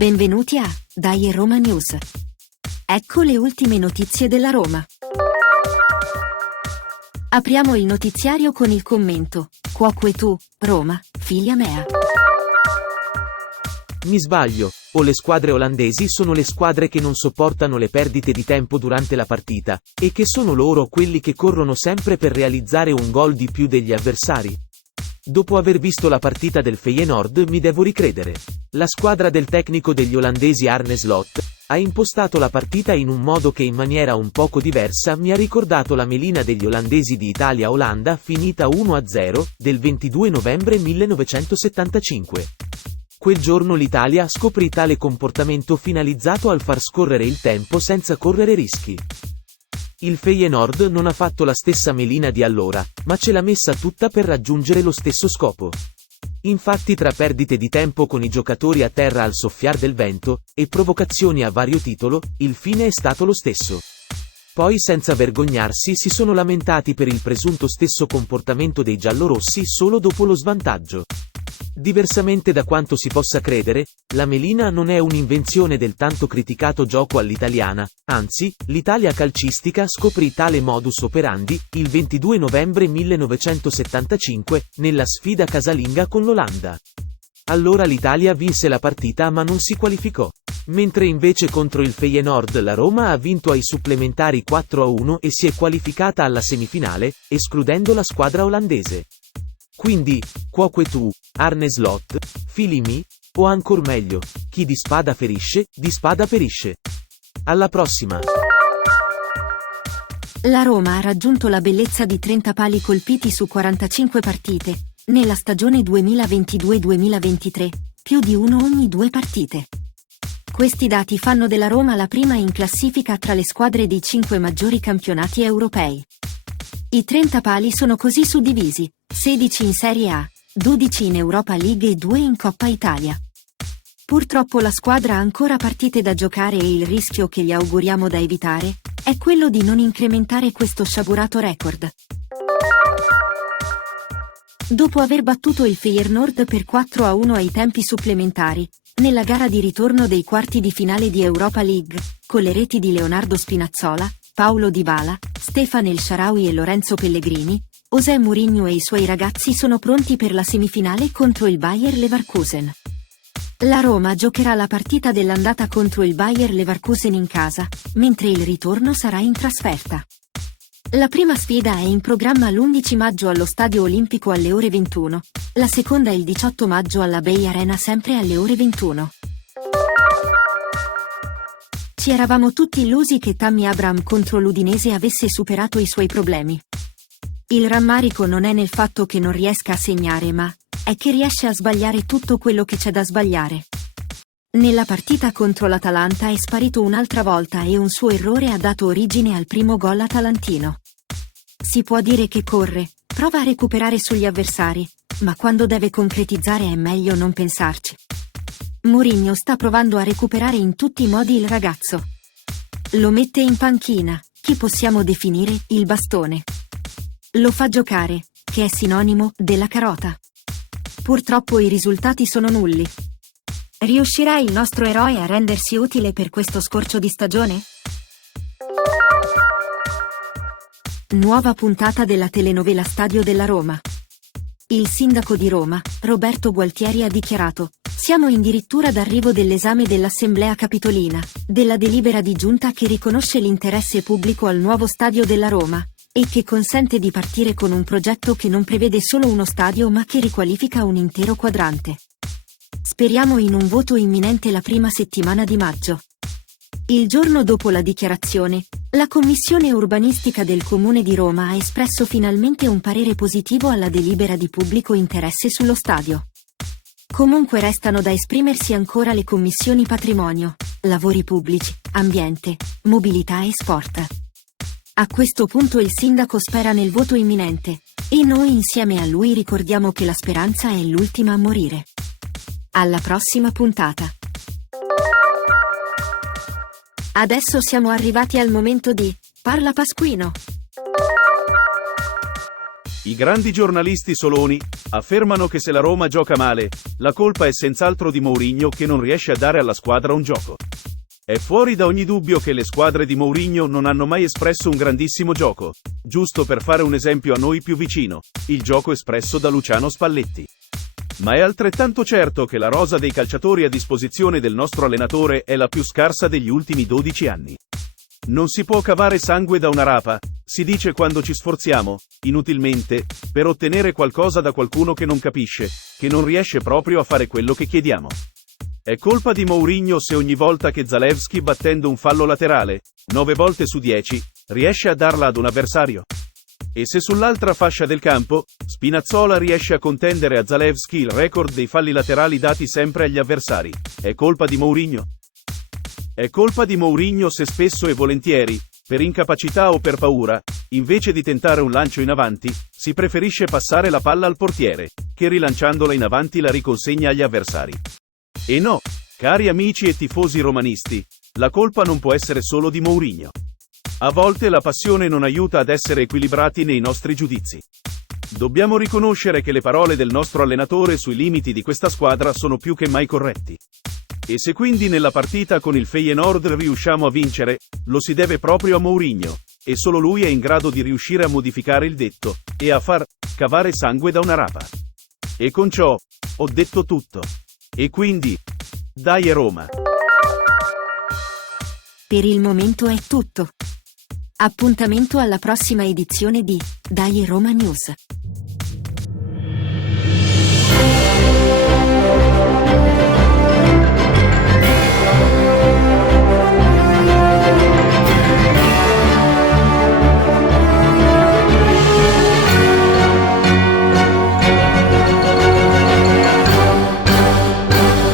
Benvenuti a Dai Roma News. Ecco le ultime notizie della Roma. Apriamo il notiziario con il commento: Quoque tu, Roma, figlia mea. Mi sbaglio, o le squadre olandesi sono le squadre che non sopportano le perdite di tempo durante la partita, e che sono loro quelli che corrono sempre per realizzare un gol di più degli avversari? Dopo aver visto la partita del Feyenoord mi devo ricredere. La squadra del tecnico degli olandesi Arne Slot ha impostato la partita in un modo che in maniera un poco diversa mi ha ricordato la melina degli olandesi di Italia-Olanda finita 1-0, del 22 novembre 1975. Quel giorno l'Italia scoprì tale comportamento finalizzato al far scorrere il tempo senza correre rischi. Il Feyenoord non ha fatto la stessa melina di allora, ma ce l'ha messa tutta per raggiungere lo stesso scopo. Infatti tra perdite di tempo con i giocatori a terra al soffiar del vento, e provocazioni a vario titolo, il fine è stato lo stesso. Poi senza vergognarsi si sono lamentati per il presunto stesso comportamento dei giallorossi solo dopo lo svantaggio. Diversamente da quanto si possa credere, la melina non è un'invenzione del tanto criticato gioco all'italiana, anzi, l'Italia calcistica scoprì tale modus operandi, il 22 novembre 1975, nella sfida casalinga con l'Olanda. Allora l'Italia vinse la partita ma non si qualificò. Mentre invece contro il Feyenoord la Roma ha vinto ai supplementari 4-1 e si è qualificata alla semifinale, escludendo la squadra olandese. Quindi, quoque tu, Arne Slot, fili mi, o ancor meglio, chi di spada ferisce, di spada perisce. Alla prossima! La Roma ha raggiunto la bellezza di 30 pali colpiti su 45 partite, nella stagione 2022-2023, più di uno ogni 2 partite. Questi dati fanno della Roma la prima in classifica tra le squadre dei 5 maggiori campionati europei. I 30 pali sono così suddivisi: 16 in Serie A, 12 in Europa League e 2 in Coppa Italia. Purtroppo la squadra ha ancora partite da giocare e il rischio che gli auguriamo da evitare è quello di non incrementare questo sciagurato record. Dopo aver battuto il Feyenoord per 4-1 ai tempi supplementari, nella gara di ritorno dei quarti di finale di Europa League, con le reti di Leonardo Spinazzola, Paulo Dybala, Stefan El Shaarawy e Lorenzo Pellegrini, José Mourinho e i suoi ragazzi sono pronti per la semifinale contro il Bayer Leverkusen. La Roma giocherà la partita dell'andata contro il Bayer Leverkusen in casa, mentre il ritorno sarà in trasferta. La prima sfida è in programma l'11 maggio allo Stadio Olimpico alle ore 21, la seconda il 18 maggio alla Bay Arena sempre alle ore 21. Ci eravamo tutti illusi che Tammy Abraham contro l'Udinese avesse superato i suoi problemi. Il rammarico non è nel fatto che non riesca a segnare, ma è che riesce a sbagliare tutto quello che c'è da sbagliare. Nella partita contro l'Atalanta è sparito un'altra volta e un suo errore ha dato origine al primo gol atalantino. Si può dire che corre, prova a recuperare sugli avversari, ma quando deve concretizzare è meglio non pensarci. Mourinho sta provando a recuperare in tutti i modi il ragazzo. Lo mette in panchina, che possiamo definire il bastone. Lo fa giocare, che è sinonimo della carota. Purtroppo i risultati sono nulli. Riuscirà il nostro eroe a rendersi utile per questo scorcio di stagione? Nuova puntata della telenovela Stadio della Roma. Il sindaco di Roma, Roberto Gualtieri, ha dichiarato: siamo addirittura d'arrivo dell'esame dell'Assemblea Capitolina, della delibera di giunta che riconosce l'interesse pubblico al nuovo stadio della Roma, e che consente di partire con un progetto che non prevede solo uno stadio ma che riqualifica un intero quadrante. Speriamo in un voto imminente la prima settimana di maggio. Il giorno dopo la dichiarazione, la Commissione Urbanistica del Comune di Roma ha espresso finalmente un parere positivo alla delibera di pubblico interesse sullo stadio. Comunque restano da esprimersi ancora le commissioni Patrimonio, Lavori Pubblici, Ambiente, Mobilità e Sport. A questo punto il sindaco spera nel voto imminente, e noi insieme a lui ricordiamo che la speranza è l'ultima a morire. Alla prossima puntata. Adesso siamo arrivati al momento di Parla Pasquino. I grandi giornalisti soloni affermano che se la Roma gioca male, la colpa è senz'altro di Mourinho che non riesce a dare alla squadra un gioco. È fuori da ogni dubbio che le squadre di Mourinho non hanno mai espresso un grandissimo gioco. Giusto per fare un esempio a noi più vicino, il gioco espresso da Luciano Spalletti. Ma è altrettanto certo che la rosa dei calciatori a disposizione del nostro allenatore è la più scarsa degli ultimi 12 anni. Non si può cavare sangue da una rapa, si dice quando ci sforziamo, inutilmente, per ottenere qualcosa da qualcuno che non capisce, che non riesce proprio a fare quello che chiediamo. È colpa di Mourinho se ogni volta che Zalewski, battendo un fallo laterale, 9 volte su 10, riesce a darla ad un avversario? E se sull'altra fascia del campo, Spinazzola riesce a contendere a Zalewski il record dei falli laterali dati sempre agli avversari, è colpa di Mourinho? È colpa di Mourinho se spesso e volentieri, per incapacità o per paura, invece di tentare un lancio in avanti, si preferisce passare la palla al portiere, che rilanciandola in avanti la riconsegna agli avversari. E no, cari amici e tifosi romanisti, la colpa non può essere solo di Mourinho. A volte la passione non aiuta ad essere equilibrati nei nostri giudizi. Dobbiamo riconoscere che le parole del nostro allenatore sui limiti di questa squadra sono più che mai corretti. E se quindi nella partita con il Feyenoord riusciamo a vincere, lo si deve proprio a Mourinho, e solo lui è in grado di riuscire a modificare il detto, e a far cavare sangue da una rapa. E con ciò, ho detto tutto. E quindi, dai Roma! Per il momento è tutto. Appuntamento alla prossima edizione di Dai Roma News.